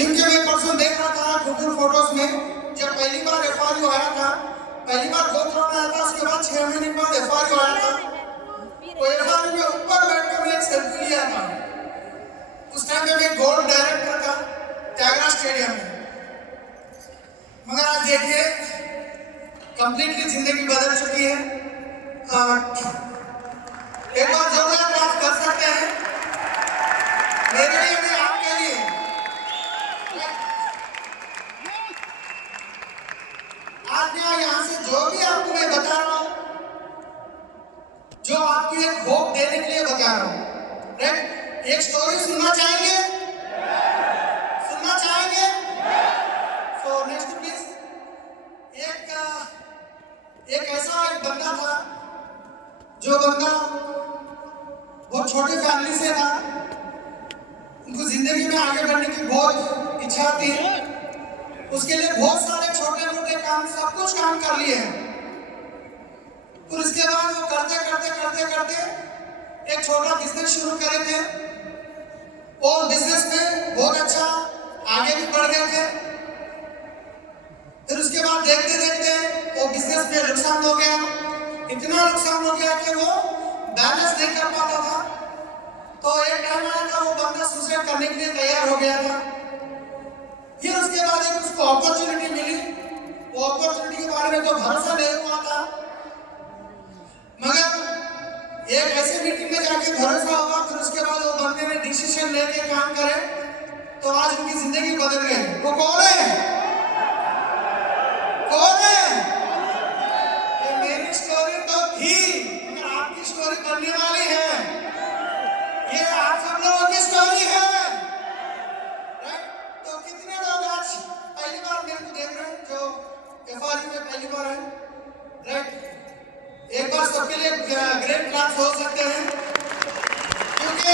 क्योंकि मैं परसों देख रहा था गूगल फोटोज में, जब पहली बार एफआरयू आया था, पहली बार 2 करोड़ में आया था, उसके बाद 6 महीने के बाद एफआरयू आया था। वो एफआरयू में ऊपर बैठ कर मैं एक सेल्फी लिया था। उस टाइम में मैं गोल्ड डायरेक्टर था त्यागराज स्टेडियम में। मगर आज देखिए कंप्लीटली जिंदगी बदल चुकी है। एक बार जोरदार बात कर सकते हैं मेरे लिए नहीं, आपके लिए। आज मैं यहाँ से जो भी आपको मैं बता रहा हूँ, जो आपको एक होप देने के लिए बता रहा हूँ, राइट? एक स्टोरी सुनना चाहेंगे? सुनना चाहेंगे? So next please. एक ऐसा एक बंदा था, जो बंदा बहुत छोटी फैमिली से था। उनको जिंदगी में आगे बढ़ने की बहुत इच्छा थी। उसके लिए बहुत सारे छोटे मोटे काम, सब कुछ काम कर लिए हैं। फिर उसके बाद वो करते करते करते करते एक छोटा बिजनेस शुरू करे थे। और बिजनेस में बहुत अच्छा आगे भी बढ़ गए थे। फिर उसके बाद देखते देखते वो बिजनेस में नुकसान हो गया। इतना नुकसान हो गया कि वो बैलेंस नहीं कर पाता था। तो एक टाइम आया था, वो बंदा सुसाइड करने के लिए तैयार हो गया था। फिर उसके बाद एक उसको अपॉर्चुनिटी मिली। वो अपॉर्चुनिटी के बारे में तो भरोसा नहीं हुआ था, मगर एक ऐसे मीटिंग में जाके भरोसा हुआ। फिर उसके बाद वो बंदे ने डिसीजन लेके काम करे, तो आज उनकी जिंदगी बदल गई। वो कौन है? कौन है? ये मेरी स्टोरी तो थी, मगर आपकी स्टोरी बनने वाली है। ये आप सब लोगों की स्टोरी है, राइट? तो कितने लोग आज पहली बार मेरे को देख रहे हैं, जो एफआरयू में पहली बार है, राइट? एक बार सबके लिए ग्रेट क्लास हो सकते हैं, क्योंकि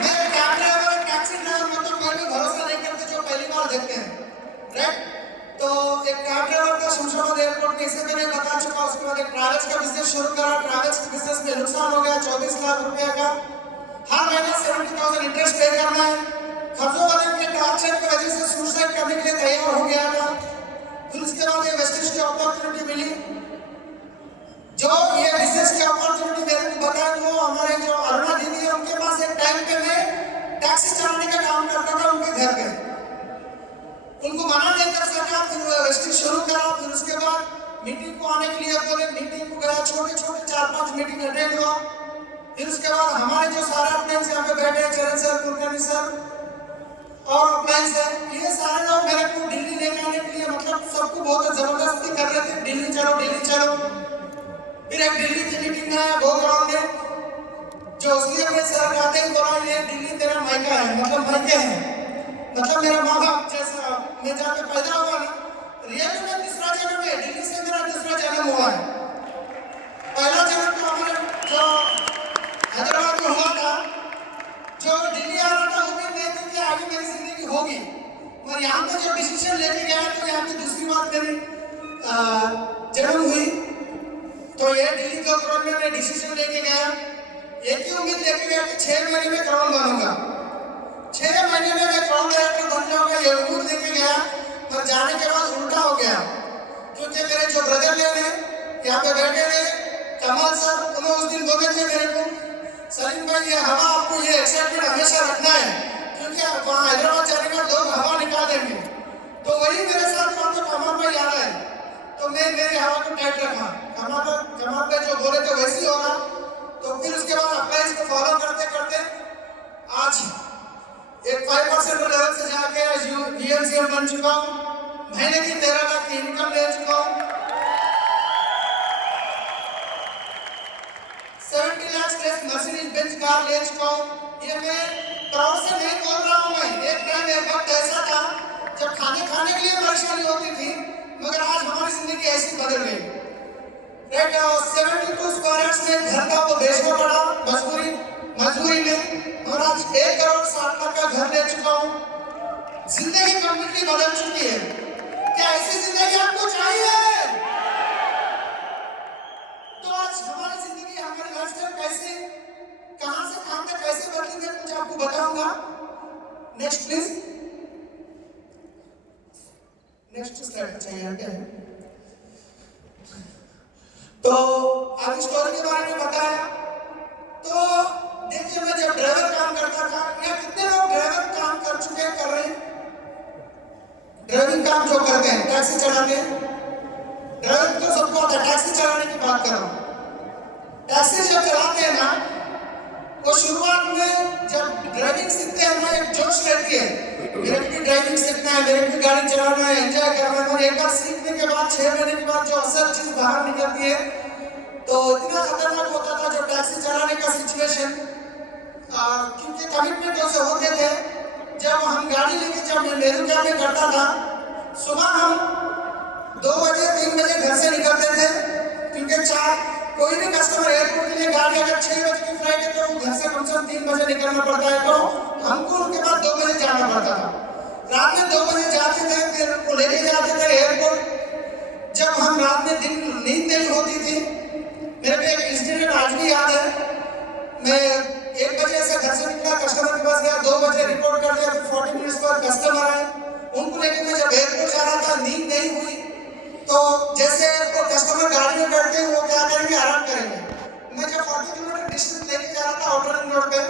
मैं कैब ड्राइवर और टैक्सी ड्राइवर में तो कोई भी भरोसा नहीं करते जो पहली बार देखते हैं, राइट? तो एक कैब ड्राइवर का शमशाबाद एयरपोर्ट में, इसे मैंने बता चुका। उसके बाद एक ट्रैवल्स का बिजनेस शुरू करा। ट्रैवल्स के बिजनेस में नुकसान हो गया 24 लाख रुपए का। हर महीने 70,000 इंटरेस्ट पे करना है। कर्जों वाले के टार्चर की वजह से सुसाइड करने के लिए तैयार हो गया था। फिर उसके बाद ये वेस्टेज की अपॉर्चुनिटी मिली। जो ये बिजनेस की अपॉर्चुनिटी मेरे को बताया, वो हमारे जो अरुणा दीदी है, उनके पास एक टाइम पे मैं टैक्सी चलाने का काम करता था उनके घर पे। उनको मना नहीं कर सका। फिर वो वेस्टेज शुरू करा। फिर उसके बाद मीटिंग को आने के लिए बोले, मीटिंग को गया। छोटे छोटे 4-5 मीटिंग अटेंड हुआ। फिर उसके बाद हमारे जो सारे अपलाइंस यहाँ पे बैठे हैं, चरण सर, कुलकर्णी सर और अपलाइंस है, ये सारे लोग मेरे को दिल्ली लेके आने के लिए, मतलब सबको बहुत जबरदस्ती कर रहे थे, दिल्ली चलो दिल्ली चलो। फिर एक दिल्ली की मीटिंग में आया गोग्राम में, जो उसलिए मैं सर कहते हैं बोला, ये दिल्ली तेरा मायका है, मतलब मायके है, मतलब मेरा माँ बाप जैसा। मैं जाके पैदा हुआ ना, रियल में तीसरा जन्म है। दिल्ली से मेरा दूसरा जन्म हुआ है। पहला जन्म तो हमारे जो हैदराबाद में हुआ था, जो दिल्ली आ रहा था, उम्मीद नहीं थी कि आगे मेरी जिंदगी होगी। और यहाँ पे जो डिसीजन लेके गया, तो यहाँ पे दूसरी बात मेरी जन्म हुई। तो ये दिल्ली गवर्नमेंट में मैं डिसीजन लेके गया। एक ही उम्मीद लेके गया कि 6 महीने में करोड़ बनूंगा, 6 महीने में मैं करोड़ डायरेक्टर बन जाऊंगा, ये उम्मीद लेके गया। पर जाने के बाद उल्टा हो गया, क्योंकि मेरे जो ब्रदर लोग हैं यहाँ पे बैठे हुए, कमाल सर, उन्होंने उस दिन बोले थे मेरे को, सलीम भाई ये हवा आपको, ये एक्साइटमेंट हमेशा रखना है, क्योंकि वहाँ हैदराबाद जाने के बाद लोग हवा निकाल देंगे। तो वही मेरे साथ वहाँ तो कमाल भाई आ रहा है, तो मैं मेरी हवा को टाइट रखा। कमाल भाई जो बोले थे वैसे ही होगा। तो फिर उसके बाद अप्लाइज को फॉलो करते करते आज एक 5% लेवल से जाके यूएनसीएम बन चुका हूँ। महीने की 13 लाख की इनकम ले चुका हूँ। 70 लाख के मर्सिडीज बेंज कार ले चुका हूँ। ये मैं प्राउड से नहीं बोल रहा हूँ। मैं एक टाइम एक वक्त ऐसा था जब खाने के लिए परेशानी होती थी, मगर आज हमारी जिंदगी ऐसी बदल गई। 72 स्क्वायर में घर का वो बेचना पड़ा मजबूरी में, और आज 1 करोड़ 60 लाख का घर ले चुका हूँ। जिंदगी कंप्लीटली बदल चुकी है। क्या ऐसी जिंदगी आपको चाहिए? तो आज हमारी जिंदगी, हमारी लाइफस्टाइल कैसे, कहां से कहां तक कैसे बदलेंगे, कुछ आपको बताऊंगा। Next please. नेक्स्ट स्लाइड चाहिए क्या है? तो आगे स्टोरी के बारे में बताया। तो देखिए, मैं जब ड्राइवर काम करता था, या कितने लोग ड्राइवर काम कर चुके हैं, कर रहे हैं? ड्राइविंग काम जो करते हैं, टैक्सी चलाते हैं, ड्राइविंग तो सबको आता है। टैक्सी चलाने की बात कर रहा हूँ। टैक्सी जब चलाते हैं ना, वो शुरुआत में जब ड्राइविंग सीखते हैं ना, एक जोश रहती है, मेरे को भी ड्राइविंग सीखना है, मेरे को भी गाड़ी चलाना है, एंजॉय करना है। और एक बार सीखने के बाद 6 महीने के बाद जो असल चीज बाहर निकलती है, तो इतना खतरनाक होता था जो टैक्सी चलाने का सिचुएशन, क्योंकि कमिटमेंट जैसे होते थे। जब हम गाड़ी लेके जब मैं मेरुका में करता था, सुबह हम 2 बजे 3 बजे घर से निकलते थे, क्योंकि कोई भी कस्टमर एयरपोर्ट के लिए गाड़ी अगर 6 बजे की फ्लाइट है तो घर से कम से कम 3 बजे निकलना पड़ता है, तो हमको उनके बाद 2 बजे जाना पड़ता था। रात में 2 बजे जाते थे, फिर उनको लेके जाते थे एयरपोर्ट। जब हम रात में दिन नींद नहीं होती थी, मेरे को एक इंसिडेंट आज भी याद है। मैं 1 बजे से घर से निकला, कस्टमर के पास गया, 2 बजे रिपोर्ट कर दिया, फिर 40 मिनट्स बाद कस्टमर आए, उनको लेकर मैं जब एयरपोर्ट जा रहा था, नींद नहीं हुई। तो जैसे वो कस्टमर गाड़ी में बैठते हैं, वो क्या करेंगे, आराम करेंगे। मैं जब 40 किलोमीटर डिस्टेंस लेके जा रहा था आउटर रिंग रोड पे,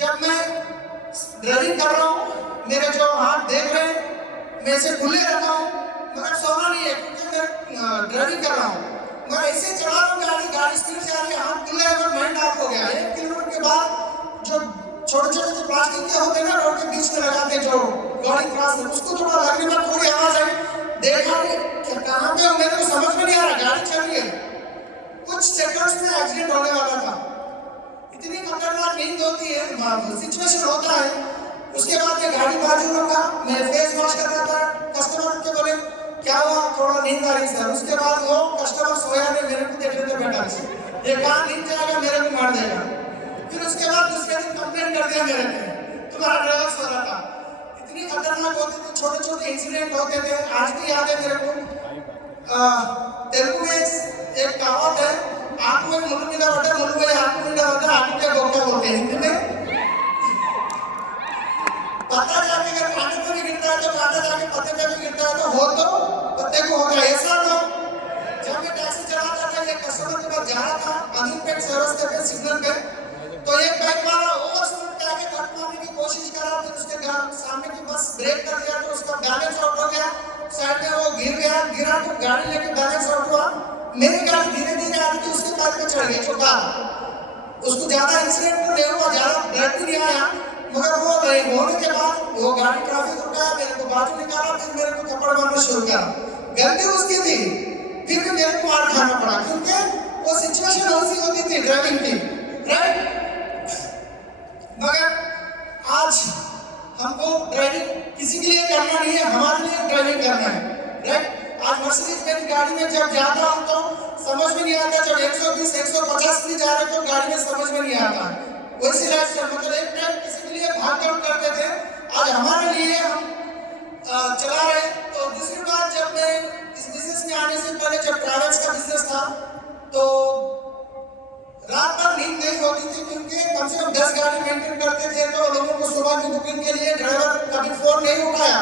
जब मैं ड्राइविंग कर रहा हूँ, मेरे जो हाथ देख रहे हैं, मैं इसे खुले रखा हूँ, मगर सोना नहीं है, क्योंकि मैं ड्राइविंग कर रहा हूँ। मैं ऐसे चला रहा हूँ, गाड़ी स्पीड से आ रही है, हाथ खुले हैं, और माइंड ऑफ हो गया। 1 किलोमीटर के बाद जो छोटे छोटे जो प्लास्टिक के होते हैं ना, रोड के बीच में लगाते हैं, जो गाड़ी क्रॉस, उसको थोड़ा लगने पर थोड़ी आवाज आई, देखा कहाँ पे, मेरे को समझ में नहीं आ रहा, गाड़ी चल रही है। कुछ सेकंड्स में एक्सीडेंट होने वाला था। इतनी खतरनाक नींद होती है, सिचुएशन होता है। उसके बाद ये गाड़ी बाजू रखा, मैं फेस वॉश कर रहा था, कस्टमर के बोले क्या हुआ, थोड़ा नींद आ रही सर। उसके बाद वो कस्टमर सोया नहीं, मेरे को देखने थे बेटा, ये कहाँ नींद जाएगा, मेरे को मार देगा। फिर उसके बाद दूसरे दिन कंप्लेंट कर दिया मेरे पे, तुम्हारा ड्राइवर सो रहा था। इतनी खतरनाक होती थी, छोटे छोटे इंसिडेंट होते थे। आज भी याद है मेरे को, तेलुगु में एक कहावत है, आंख में मुल्लू मिला होता है, मुल्लू में आंख मिला होता है, आंख में गोखा बोलते हैं हिंदी में। पत्ता जाके अगर कांटे पे भी गिरता है तो कांटा जाके पत्ते पे भी गिरता है, तो हो तो पत्ते को होता है, ऐसा तो। जब मैं टैक्सी चलाता था, एक कस्टमर के पास जा रहा था, अनलिमिटेड सर्विस पे सिग्नल पे, तो एक बाइक वाला ओवर स्पीड पे आके कट मारने की कोशिश करा, फिर उसके सामने की बस ब्रेक कर दिया, तो उसका बैलेंस आउट हो गया, साइड में वो गिरा तो गाड़ी लेके बैलेंस आउट हुआ। मेरी गाड़ी धीरे धीरे आ रही थी, उसके बाइक पे चढ़ गई, चौका। उसको ज्यादा इंसिडेंट तो नहीं हुआ, ज्यादा ब्लड भी नहीं आया, मगर वो होने के बाद वो गाड़ी ट्रैफिक रुका, मेरे को बाजू निकाला, फिर मेरे को थप्पड़ मारना शुरू किया। गलती उसकी थी, फिर भी मेरे को मार खाना पड़ा, क्योंकि वो सिचुएशन ऐसी होती थी ड्राइविंग की, राइट। मगर आज हमको ड्राइविंग किसी के लिए करना नहीं है, हमारे लिए ड्राइविंग करना है, राइट। आज मर्सिडीज बेंज गाड़ी में जब जाता हूँ तो समझ में नहीं आता, जब 120 150 भी जा रहे तो गाड़ी में समझ में नहीं आता। वैसे लाइफस्टाइल, मतलब एक टाइम किसी के लिए भाग दौड़ करते थे, आज हमारे लिए हम चला रहे। तो दूसरी बात, जब मैं इस बिजनेस में आने से पहले, जब ट्रैवल्स का बिजनेस था, तो रात भर नींद नहीं होती थी, क्योंकि कम से कम 10 गाड़ी मेंटेन करते थे। तो लोगों को सुबह की बुकिंग के लिए ड्राइवर कभी फोन नहीं उठाया,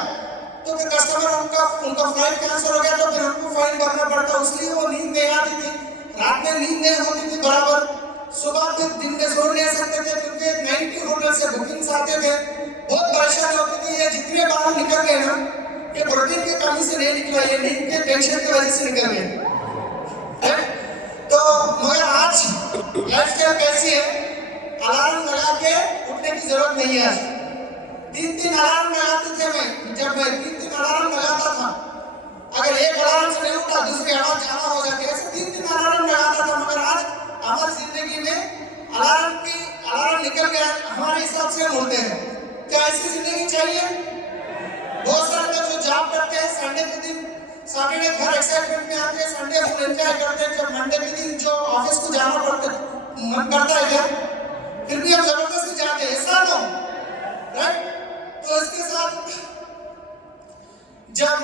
तो फिर कस्टमर उनका फ्लाइट कैंसिल हो गया, तो फिर हमको फाइन भरना पड़ता, इसलिए वो नींद नहीं आती थी। रात में नींद नहीं होती थी बराबर, सुबह फिर दिन में सो नहीं सकते थे, क्योंकि 90 होटल से बुकिंग्स आते थे, बहुत परेशानी होती थी। ये जितने बार निकल गए ना, ये प्रोटीन की कमी से नहीं निकला, ये नींद के टेंशन की वजह से निकल गए। तो मगर आज लाइफस्टाइल कैसी है, अलार्म लगा के उठने की जरूरत नहीं है। 3-3 अलार्म लगाते थे मैं, जब मैं 3-3 अलार्म लगाता था, अगर एक अलार्म से नहीं उठा, दूसरी आवाज ज्यादा हो जाती है, ऐसे 3-3 अलार्म लगाता था। मगर आज हमारी जिंदगी में अलार्म निकल गया, हमारे हिसाब से हम होते हैं। क्या ऐसी जिंदगी चाहिए? बहुत सारे लोग जो जॉब करते हैं, संडे के दिन, सैटरडे घर एक्साइटमेंट में आते हैं, संडे फुल एंजॉय करते हैं, जब मंडे के दिन जो ऑफिस को जाना पड़ता है, मन करता है क्या, फिर भी हम जबरदस्ती जाते हैं, ऐसा तो, राइट। तो इसके साथ जब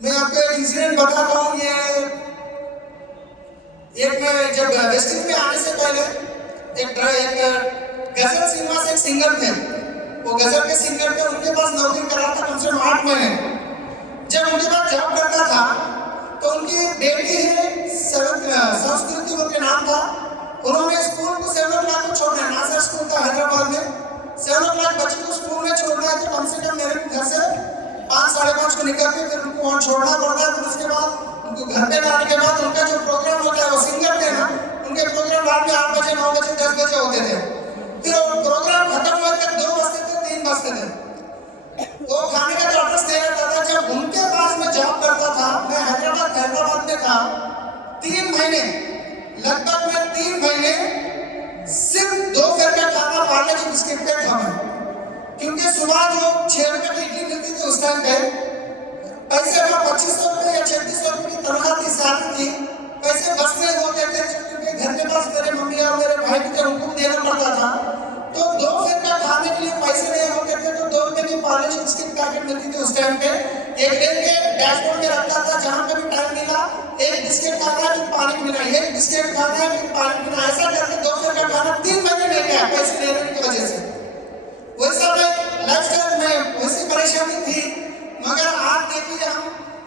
मैं आपको एक इंसिडेंट बताता हूँ, ये एक मैं जब वेस्टिंग में आने से पहले एक गजल सिनेमा से एक सिंगर थे, वो गजल के सिंगर थे, उनके पास नौकरी करा था कम से कम 8 महीने। जब उनके पास जॉब करता था तो उनकी बेटी है संस्कृति उनके नाम था, उन्होंने स्कूल को 7 o'clock को छोड़ना है, नासर स्कूल था हैदराबाद में, 7 o'clock बच्चे को स्कूल में छोड़ना है, तो कम से कम मेरे घर से 5 साढ़े 5 को निकल के फिर उनको वहाँ छोड़ना पड़ता है। फिर उसके बाद उनको घर पे लाने के बाद उनका जो प्रोग्राम होता है, वो सिंगर थे ना, उनके प्रोग्राम रात में 8 बजे 9 बजे 10 बजे होते थे। फिर वो प्रोग्राम खत्म हुआ तक 2 बजते थे 3 बजते थे, वो खाने का तो ऑर्डर दे रहता था। जब उनके पास में जॉब करता था, मैं हैदराबाद में था, 3 महीने लगभग मैं 3 महीने सिर्फ 2 फेर का खाना पार्ले जी बिस्किट पे खाऊं, क्योंकि सुबह जो 6 रुपए की इडली मिलती थी उस टाइम पे, पैसे वो 2500 रुपए या 3600 रुपए की तनख्वाह थी, सारी थी, पैसे बस में होते थे, क्योंकि घर के पास मेरे मम्मी और मेरे भाई भी थे, उनको भी देना पड़ता था। तो 2 फेर का खाने के लिए पैसे नहीं होते थे, तो 2 रुपए की पार्ले जी बिस्किट पैकेट मिलती थी उस टाइम पे, एक दिन के डैशबोर्ड में रखता था, जहाँ पे भी टाइम मिला एक बिस्किट खाना है फिर पानी पीना, एक बिस्किट खाना है फिर पानी पीना, ऐसा करके 2 फेर का खाना 3 महीने नहीं गया पैसे लेने की वजह से। वैसा में लाइफस्टाइल में वैसी परेशानी थी। मगर आज देखिए हम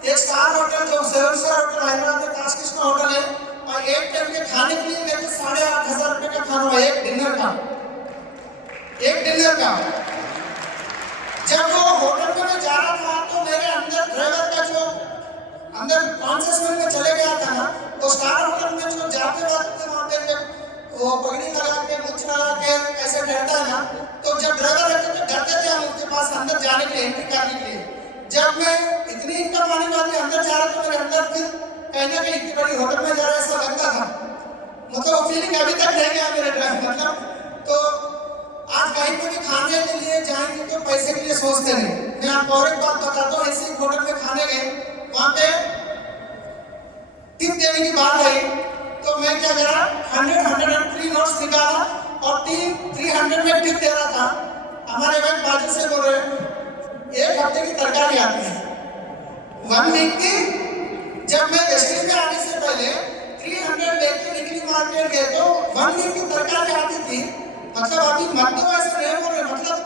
एक स्टार होटल जो 7 स्टार होटल हैदराबाद में ताज कृष्णा होटल है, और एक टाइम के खाने के लिए मेरे 8,500 रुपए का खाना हुआ, एक डिनर का। जब वो होटल में मैं जा रहा था तो मेरे अंदर ड्राइवर का जो अंदर कॉन्शियसनेस में चले गया था ना, तो स्टार होटल में जो जाते वक्त वहाँ पे जब वो पगड़ी लगा के मुछ लगा के ऐसे रहता है ना, तो जब ड्राइवर रहते तो डरते थे हम उसके पास अंदर जाने के लिए, एंट्री करने के लिए। जब मैं इतनी इनकम आने के बाद में अंदर जा रहा था, मेरे अंदर फिर कहीं ना कहीं इतनी बड़ी होटल में जा रहा है ऐसा लगता था, मतलब वो फीलिंग अभी तक रह गया मेरे ड्राइवर। मतलब तो आज कहीं पे भी खाने के लिए जाएंगे तो पैसे के लिए सोचते नहीं। मैं आपको और एक बात बताता हूँ, ऐसे होटल में खाने गए, वहाँ पे टिप देने की बात आई, तो मैं क्या करा 100 नोट्स निकाला और 300 में टिप दे रहा था। हमारे भाई बाजू से बोल रहे 1 हफ्ते की तरकारी आती है, 1 वीक की। जब मैं वेस्टिंग में आने से पहले 300 लेके निकली मार्केट गए तो 1 वीक की तरकारी आती थी। मतलब अभी मत तो ऐसे नहीं बोल रहे, मतलब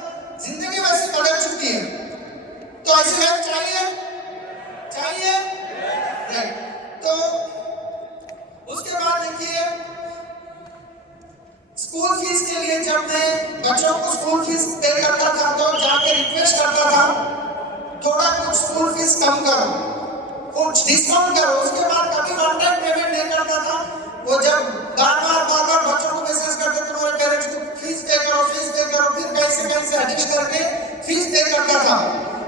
जिंदगी वैसे बदल चुकी है। तो ऐसी लाइफ चाहिए राइट। तो उसके बाद देखिए स्कूल फीस के लिए जब मैं बच्चों को स्कूल फीस पे करता था तो जाके रिक्वेस्ट करता था थोड़ा कुछ स्कूल फीस कम करो, कुछ डिस्काउंट करो। उसके बाद कभी वन टाइम पेमेंट नहीं करता था। वो जब बार-बार बच्चों को मैसेज करते थे तुम्हारे पेरेंट्स को फीस पे करो, फिर कैसे एडजस्ट करके फीस पे करता था।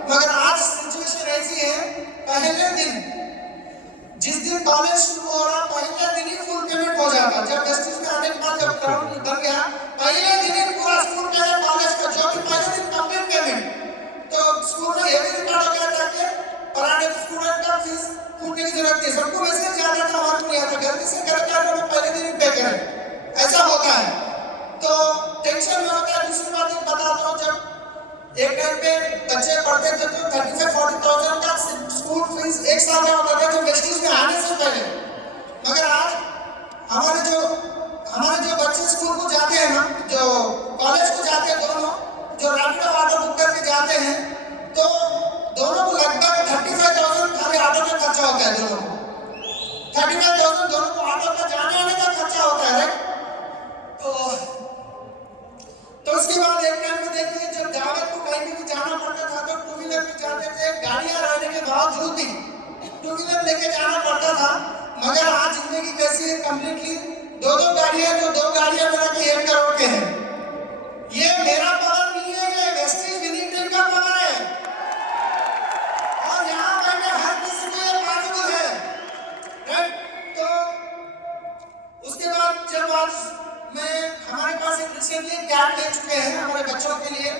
मगर आज सिचुएशन ऐसी है, पहले दिन जिस दिन कॉलेज शुरू हो रहा पहले दिन ही फुल पेमेंट हो जाता। जब वेस्टिज में आने के बाद जब ग्राउंड बन गया पहले दिन ही पूरा स्कूल का या कॉलेज का जो भी पहले दिन कंप्लीट पेमेंट। तो स्कूल में ये भी रिकॉर्ड हो गया था कि पढ़ाने स्टूडेंट का फीस पूछने की जरूरत नहीं, सबको मैसेज जाता था, हमारे को नहीं आता, गलती से करता है पहले दिन ही पे करें, ऐसा होता है। तो टेंशन में होता है। दूसरी बात एक बताता हूँ, जब एक टाइम पे बच्चे पढ़ते थे तो 35-40,000 का स्कूल फीस एक साल का होता था, जो वेस्टिज में आने से पहले। मगर आज हमारे जो बच्चे स्कूल को जाते हैं ना, जो कॉलेज को जाते हैं, दोनों जो रैपिडो ऑटो बुक करके जाते हैं, तो दोनों को लगभग 35,000 खाली ऑटो का खर्चा होता है। दोनों को 35,000 दोनों को ऑटो का जाने आने का खर्चा होता है। तो उसके बाद एक टाइम में देखिए जब दावत को कहीं भी जाना पड़ता था तो 2 व्हीलर में जाते थे, गाड़ियां रहने के बावजूद भी 2 व्हीलर लेके जाना पड़ता था। मगर आज जिंदगी कैसी है, कंप्लीटली 2 गाड़ियां, जो 2 गाड़ियां मिला के 1 करोड़ के हैं। ये मेरा पावर नहीं है, ये वेस्टिज विनिंग टीम का पावर है, और यहाँ बैठे हर किसी को ये पॉसिबल है। तो उसके बाद जब आज हमारे पास एक रिसेंटली कैट ले चुके हैं हमारे बच्चों के लिए,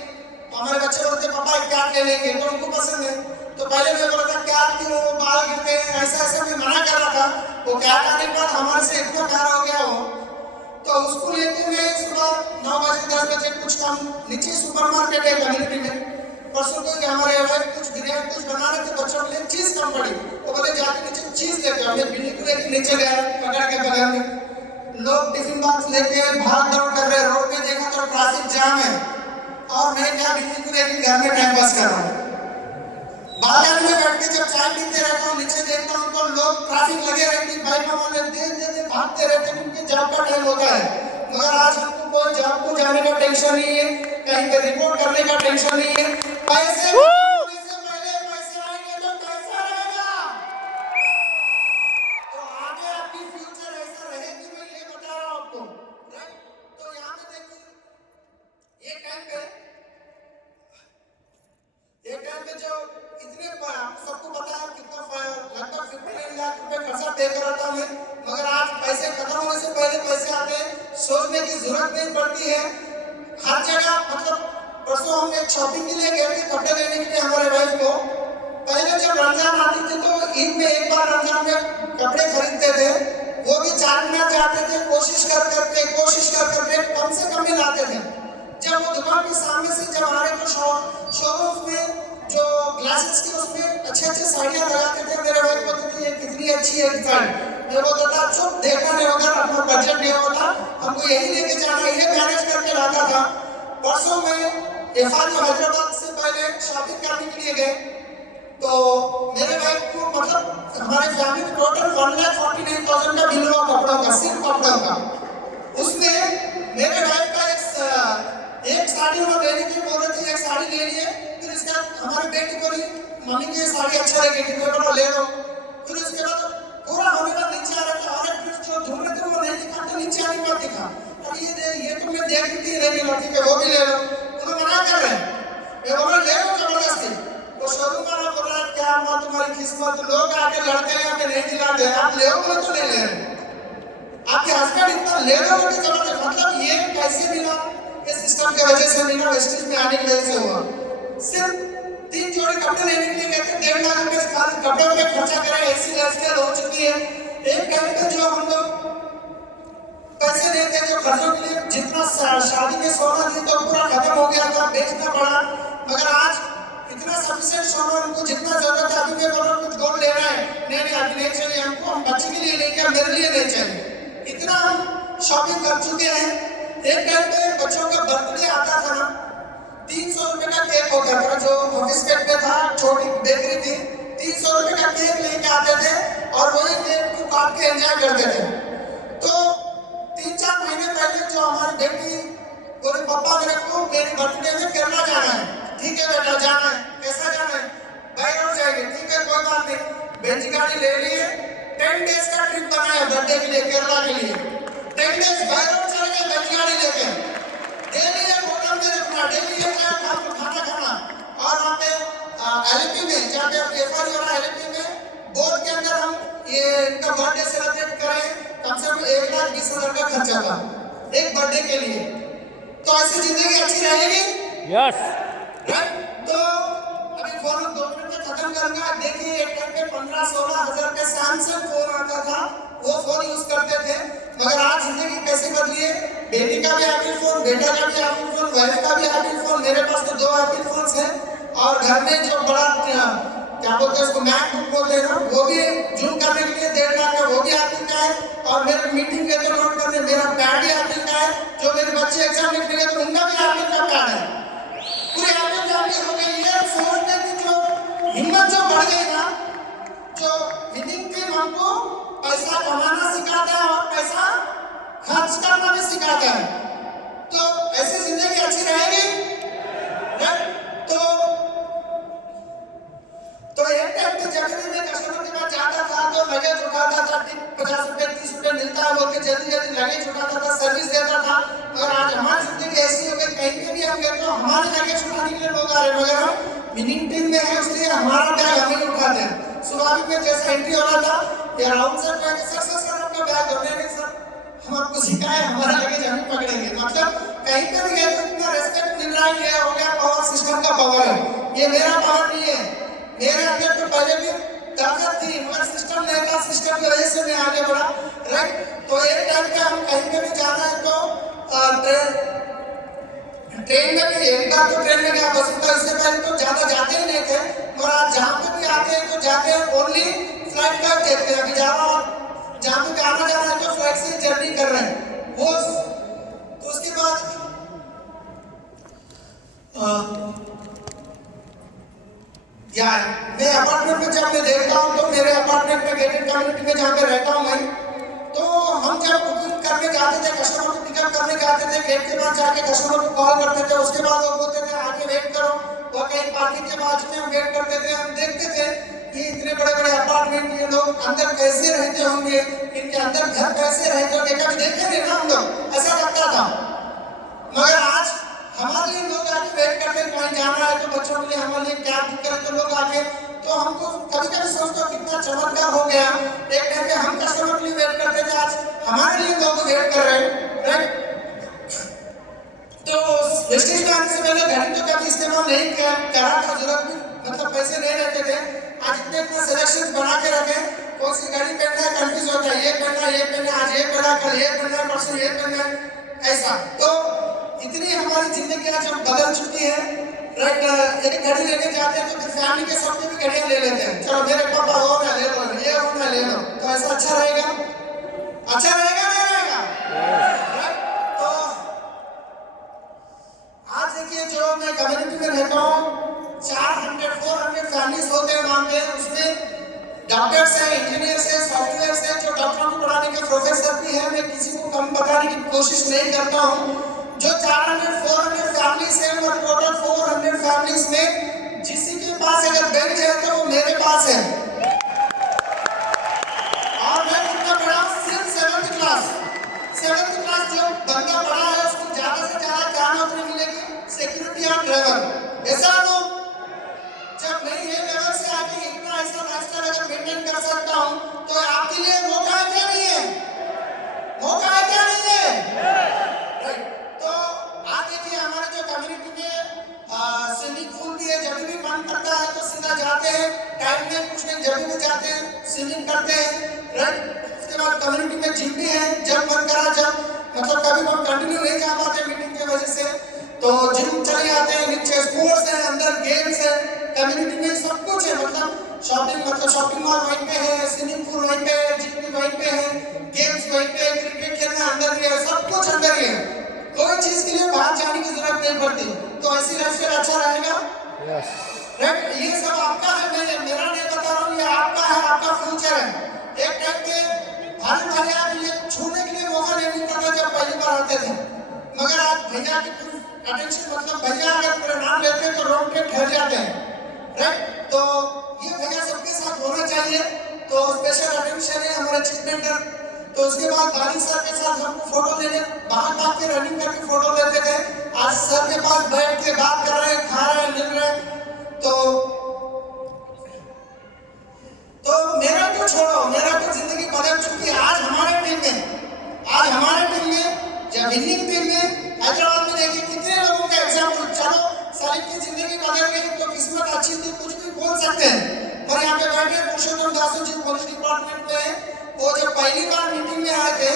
तो हमारे बच्चे बोलते पापा एक कैट ले लेंगे, तो उनको पसंद है। तो पहले मैं बोला था कैट क्यों, बाल गिरते हैं, ऐसा मैं मना कर रहा था। वो कैट आने के बाद हमारे से इतना प्यारा हो गया वो, तो उसको लेके मैं सुबह 9 बजे 10 बजे कुछ काम नीचे सुपरमार्केट है कम्युनिटी में, परसों को हमारे वाइफ कुछ बिरयानी कुछ बना रहे थे बच्चों के लिए, चीज कम पड़ी, वो बोले जाके नीचे चीज लेके आओ। मैं बिल्ली को लेके नीचे गया पकड़ के बगल में, लोग टिफिन बॉक्स लेके भाग दौड़ कर रहे, रोड पे देखा तो ट्रैफिक जाम है, और मैं क्या बिल्कुल एक घर में टाइम पास कर रहा हूँ। बाजार में बैठ के जब चाय पीते रहता हूँ, नीचे देखता हूँ तो लोग ट्रैफिक लगे रहती है, बाइक वाले दे भागते रहते हैं, उनके जॉब का टाइम होता है। मगर आज हमको कोई जॉब को जाने का टेंशन नहीं है, कहीं पे रिपोर्ट करने का टेंशन नहीं है। पैसे होने से पहले पैसे आएंगे तो कैसा रहेगा, तो आगे आपकी फ्यूचर ऐसा रहेगी, मैं ये बता रहा हूँ आपको। तो यहाँ पे देखिए एक टाइम पे जो इतने सबको पता है कितना लगभग 59 लाख रुपए खर्चा पे करा था मैं, मगर आज पैसे खत्म होने से पहले पैसे आते हैं, सोचने की जरूरत नहीं पड़ती है। हर जगह मतलब परसों हम एक शॉपिंग के लिए गए थे, कपड़े लेने के लिए हमारे वाइफ को। पहले जब रमजान आती थी तो ईद में एक बार रमजान में कपड़े खरीदते थे, वो भी 4 मिनट जाते थे, कोशिश कर करके कम से कम ही लाते थे। जब वो दुकान के सामने से जब आ रहे तो शोरूम में जो ग्लासेस के उसमें अच्छे साड़ियाँ लगाते थे, मेरे भाई बोलते थे ये कितनी अच्छी है साड़ी। मैं बोलता था चुप, देखा नहीं होगा, अपना बजट नहीं होता, हमको यही लेके जाना, ये मैनेज करके लाता था। परसों में इरफान जो हैदराबाद से पहले शॉपिंग करने के लिए गए तो मेरे भाई को मतलब हमारे फैमिली में टोटल 1,49,000 का बिल हुआ कपड़ों का, सिर्फ कपड़ों का। उसमें मेरे भाई का एक साड़ी वो लेने के बोल रहे थे, एक साड़ी ले लिए, फिर इसके बाद हमारे बेटी को मम्मी की साड़ी अच्छा लगेगी तो बोला ले लो। फिर उसके बाद पूरा होने का नीचे आ रहा था, और फिर जो ढूंढ रहे थे वो नहीं दिखा, तो नीचे आने का दिखा, अरे ये तो मैं देख रही थी नहीं मिला, ठीक है वो भी ले लो। तो मना कर रहे हैं, मैं बोला ले लो जबरदस्ती। वो शोरूम वाला बोल रहा है क्या माँ तुम्हारी किस्मत, लोग आके लड़ते हैं हमें नहीं दिला दे, आप ले बोले तो नहीं ले रहे, आपके हस्बैंड इतना ले लो कि जबरदस्त। मतलब ये कैसे मिला, इस सिस्टम की वजह से मिला, वेस्टेज में आने की वजह से हुआ। सिर्फ 3 जोड़ी कपड़े लेने के लिए कहते 1.5 लाख रुपए खाली कपड़ों पे खर्चा करें, ऐसी लाइफस्टाइल हो चुकी है। एक टाइम पे जो हम लोग पैसे देते जो खर्चों के लिए, जितना शादी में सोना थी तो पूरा खत्म हो गया था, बेचना पड़ा। मगर आज इतना सफिशिएंट सोना उनको जितना जरूरत है, अभी मैं बोल रहा हूँ कुछ गोल्ड लेना है, नहीं अभी नहीं चाहिए हमको, हम बच्चे के लिए लेंगे, मेरे लिए नहीं चाहिए, इतना हम शॉपिंग कर चुके हैं। एक टाइम पे बच्चों का बर्थडे आता था ना, 300 रुपए का केक होता था, जो ऑफिस केक में था, छोटी बेकरी थी, 300 रुपए का केक लेके आते थे और वही केक को काट के एंजॉय करते थे। तो 3-4 महीने पहले जो हमारी बेटी बोले पापा मेरे को मेरी बर्थडे में केरला जाना है, ठीक है बेटा जाना है, कैसा जाना है, बाय रोड जाएंगे, ठीक है कोई बात नहीं। बेंच गाड़ी ले लिए, 10 डेज का ट्रिप बनाया बर्थडे के लिए, केरला के लिए, 10 डेज बाय रोड चले गए बेंच गाड़ी लेके, डेली एक होटल में रुकना, डेली एक खाना खाना, और वहाँ पे एलपी में जहाँ पे एफआई हो रहा है, एलपी में बोर्ड के अंदर हम ये इनका बर्थडे सेलिब्रेट करें, कम से कम 1,20,000 का खर्चा था एक बर्थडे के लिए। तो ऐसी जिंदगी अच्छी रहेगी? यस। तो अभी फोन 2 मिनट में खत्म करूंगा। देखिए एक टाइम पे 15-16 हजार का सैमसंग फोन आता था, वो फोन यूज करते थे, मगर आज जिंदगी कैसे बदली है, बेटी का भी एप्पल फोन, बेटा का भी एप्पल फोन, वाइफ का भी एप्पल फोन, मेरे पास तो 2 एप्पल फोन्स हैं, और घर में जो बड़ा क्या बोलते हैं उसको मैकबुक बोलते हैं ना, वो भी जूम करने के लिए 1.5 लाख का, वो भी एप्पल का है, और मेरे मीटिंग के तो नोट करने मेरा पैड भी एप्पल का है, जो मेरे बच्चे एग्जाम लिखने गए तो उनका भी एप्पल का पैड है, पूरे एप्पल फैमिली हो गई है। सोचने की जो हिम्मत जो बढ़ गई ना, जो विनिंग टीम हमको पैसा कमाना सिखाता है और पैसा खर्च करना भी सिखाता है, तो ऐसी जिंदगी अच्छी रहेगी। तो एक टाइम पे जब भी मैं कस्टमर के पास जाता था तो लगेज उठाता था, 50 रुपए 30 रुपए मिलता है बोल के जल्दी लगेज उठाता था, सर्विस देता था। और आज हमारी जिंदगी ऐसी हो गई, कहीं पे भी हम गए तो हमारे लगेज उठाने के लिए लोग आ रहे हैं, मगर हम विनिंग टीम में है इसलिए हमारा बैग हम ही उठाते हैं। स्वाभाविक में जैसे एंट्री हो रहा था, ये राउंड सर सर आपका बैग होने नहीं सर, हम आपको सिखाए, हमारा लगेज हम ही पकड़ेंगे। मतलब कहीं पे भी गए तो इतना रेस्पेक्ट मिल रहा है, ये हो गया पावर सिस्टम का पावर है, ये मेरा पावर नहीं है, मेरे अंदर तो पहले भी ताकत थी, मगर सिस्टम नहीं था, सिस्टम की वजह से मैं आगे बढ़ा। राइट, तो एक टाइम पे हम कहीं पे भी जाना है तो ट्रेन में भी एक बार तो ट्रेन में गया बस था, इससे पहले तो ज्यादा जाते ही नहीं थे, और आज जहाँ पे भी आते हैं तो जाते हैं ओनली फ्लाइट का देखते हैं। अभी जहाँ पे आना जाना है तो फ्लाइट से जर्नी कर रहे हैं वो। तो उसके बाद यार मैं अपार्टमेंट में जब मैं देखता हूँ तो मेरे अपार्टमेंट में गेटेड कम्युनिटी में जहाँ पे रहता हूँ मैं, तो हम जब बुकिंग करने जाते थे, कस्टमर को पिकअप करने जाते थे, गेट के पास जाके कस्टमर को कॉल करते थे, उसके बाद वो बोलते थे आगे वेट करो, वो कहीं पार्किंग के बाजू में हम वेट करते थे। हम देखते थे कि इतने बड़े बड़े अपार्टमेंट ये लोग अंदर कैसे रहते होंगे, इनके अंदर घर कैसे रहते होंगे, कभी देखे नहीं ना हम लोग, ऐसा लगता था। मगर आज हमारे लिए लोग आके वेट करते हैं, कहीं जाना है तो बच्चों के लिए हमारे लिए क्या बुक करें तो लोग आके, तो हमको कभी कभी सोचते हो कितना चमत्कार हो गया। एक टाइम पे हम कस्टमर के लिए वेट करते थे, आज हमारे लिए लोग वेट कर रहे हैं, राइट। तो वेस्टेज में आने से पहले घड़ी तो कभी इस्तेमाल नहीं करा था, जरूरत भी मतलब पैसे नहीं रहते थे। आज इतने इतना सिलेक्शन बना के रखे, कौन सी घड़ी पहनना है कंफ्यूज होता है, ये पहनना ये पहनना, आज ये पहना कल ये पहनना परसों ये पहनना, ऐसा। तो इतनी हमारी जिंदगी आज बदल चुकी है, राइट। एक घड़ी लेने जाते हैं तो फिर फैमिली के सबके भी घड़ियां ले लेते हैं, चलो मेरे पापा हो ना ले लो, ये हो ना ले लो, तो ऐसा अच्छा रहेगा, अच्छा रहेगा नहीं रहेगा, राइट। तो आज देखिए जो मैं कम्युनिटी में रहता हूँ 400-400 फैमिलीज होते हैं वहाँ पे, उसमें डॉक्टर्स हैं, इंजीनियर्स हैं, सॉफ्टवेयर हैं, जो डॉक्टरों को पढ़ाने के प्रोफेसर भी हैं। मैं किसी को कम बताने की कोशिश नहीं करता हूँ। जो 400-400 फैमिलीज हैं और टोटल 400 फैमिलीज में जिसी के पास अगर बेंच है तो वो मेरे पास है, और मैं कितना पढ़ा सिर्फ 7th क्लास। 7th क्लास जो बंदा पढ़ा है उसको ज्यादा से ज्यादा क्या नौकरी मिलेगी, सिक्योरिटी और ड्राइवर, ऐसा तो जब मैं ये लेवल से आके इतना ऐसा लाइफस्टाइल अगर मेंटेन कर सकता हूँ तो आपके लिए मौका है क्या नहीं है, मौका है क्या नहीं है, राइट। तो आज देखिए हमारे जो कम्युनिटी में स्विमिंग पूल भी है, जब भी मन करता है तो सीधा जाते हैं, टाइम में कुछ नहीं जब भी जाते हैं स्विमिंग करते हैं, राइट। उसके बाद कम्युनिटी में जिम भी है, जब मन करा जब मतलब कभी हम कंटिन्यू नहीं जा पाते मीटिंग की वजह से तो जिम चले जाते हैं, नीचे स्पोर्ट्स है, अंदर गेम्स है, कम्युनिटी में सब कुछ है, मतलब शॉपिंग मॉल वहीं पे है, स्विमिंग पूल वहीं पे है, जिम भी वहीं पे है, गेम्स वहीं पे, क्रिकेट खेलना अंदर ही है, सब कुछ अंदर ही है, कोई चीज के लिए बाहर जाने की जरूरत नहीं पड़ती। तो ऐसी लाइफस्टाइल अच्छा रहेगा, राइट। ये सब आपका है, मैं मेरा नहीं बता रहा हूँ, ये आपका है, आपका फ्यूचर है। एक टाइम पे भारी भारी आप ये छूने के लिए मौका नहीं मिलता था जब पहली बार आते थे, मगर आज भैया की पूरी अटेंशन, मतलब भैया अगर मेरा नाम लेते हैं तो रोड पे ठहर जाते हैं, राइट। तो ये भैया सबके साथ होना चाहिए, तो स्पेशल अटेंशन है हमारे चीफ मेंटर। तो उसके बाद बाली सर के साथ हम फोटो लेने बाहर भाग के रनिंग करके फोटो लेते थे, आज सर के पास बैठ के बात कर रहे हैं, खा रहे हैं, मिल रहे हैं। तो मेरा तो छोड़ो, मेरा तो जिंदगी बदल चुकी है। आज हमारे टीम में जब विनिंग टीम में हैदराबाद में देखिए कितने लोगों का एग्जाम्पल, चलो सालिक की जिंदगी बदल गई तो किस्मत अच्छी थी, कुछ भी बोल सकते हैं। और यहाँ पे बैठे पुरुषोत्तम दासू जी पुलिस डिपार्टमेंट में, वो जब पहली बार मीटिंग में आए थे,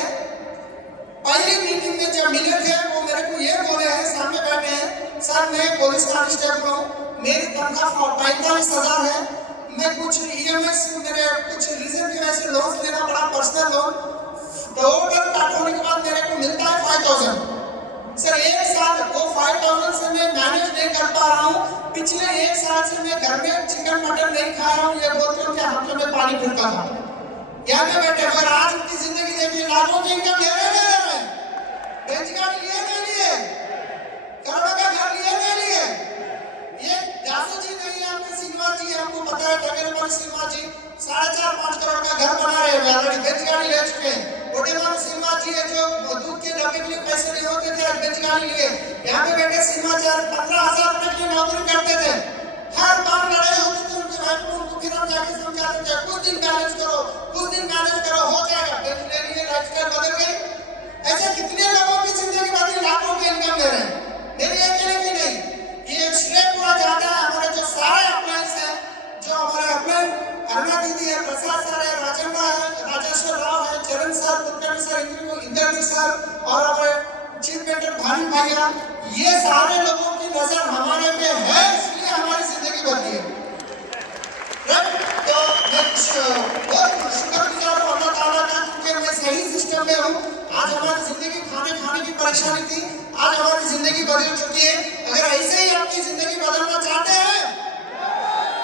पहली मीटिंग में जब मिले थे वो मेरे को ये बोले हैं, सामने बैठे हैं, सर मैं पुलिस कांस्टेबल हूँ, मेरी तनख्वाह 45,000 है, मैं कुछ EMS मेरे कुछ रीजन की वजह से लोन लेना पड़ा, पर्सनल लोन, टोटल काट होने के बाद मेरे को मिलता है 5,000। सर एक साल वो 5,000 से मैं मैनेज नहीं कर पा रहा हूँ, पिछले एक साल से मैं घर में चिकन मटन नहीं खा रहा हूँ, ये बोलते हो कि हाथों में पानी फिरता था। यहाँ पे बैठे अगर आज उनकी जिंदगी देखिए, लाखों की इनकम ले रहे, बेंच गाड़ी लिए नहीं लिए, करोड़ों का घर लिए नहीं लिए। ये दासू जी नहीं है, आपके श्रीनिवास जी, हमको पता है टगेरमल श्रीनिवास जी 4.5-5 करोड़ का घर बना रहे हैं, ऑलरेडी बेंच गाड़ी ले चुके हैं। बोटेमान श्रीनिवास जी है जो दूध के डब्बे के लिए पैसे नहीं होते थे, आज बेंच गाड़ी लिए। यहाँ पे बैठे श्रीनिवास जी 15,000 रुपए की नौकरी करते थे, हर बार लड़ाई होती थी उनके भाई को, उनको फिर हम जाके समझाते थे कुछ दिन मैनेज करो हो जाएगा, बेंच ले लिए, लाइफस्टाइल बदल गई। ऐसे कितने लोगों की जिंदगी बदली, लाखों की इनकम ले रहे हैं, मेरी अकेले की नहीं। ये श्रेय पूरा जाता है हमारे जो सारे अप्लायंस हैं, जो हमारे अपलाइन अरुणा दीदी है, प्रसाद सर है, राजम्मा है, राजेश्वर राव है, Charan sir, Kulkarni sir, Indrajit sir और हमारे चीफ मेंटर भानु भैया, ये सारे लोगों की नजर हमारे पे है, इसलिए हमारी जिंदगी बदली है, राइट। तो मैं बहुत शुक्रगुजार हूँ अल्लाह ताला का, क्योंकि मैं सही सिस्टम में हूँ। आज हमारी जिंदगी खाने की परेशानी थी, आज हमारी जिंदगी बदल चुकी है। अगर ऐसे ही अपनी जिंदगी बदलना चाहते हैं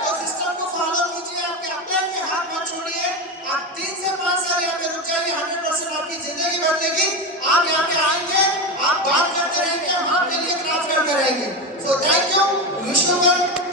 तो सिस्टम को फॉलो कीजिए, आपके अपने के हाथ मत छोड़िए। आप 3 से 5 साल यहाँ पे रुक जाइए, 100% आपकी जिंदगी बदलेगी। आप यहाँ पे आएंगे, आप बात करते रहेंगे, हम आपके लिए क्राफ्ट करते रहेंगे। So thank you, wish you well.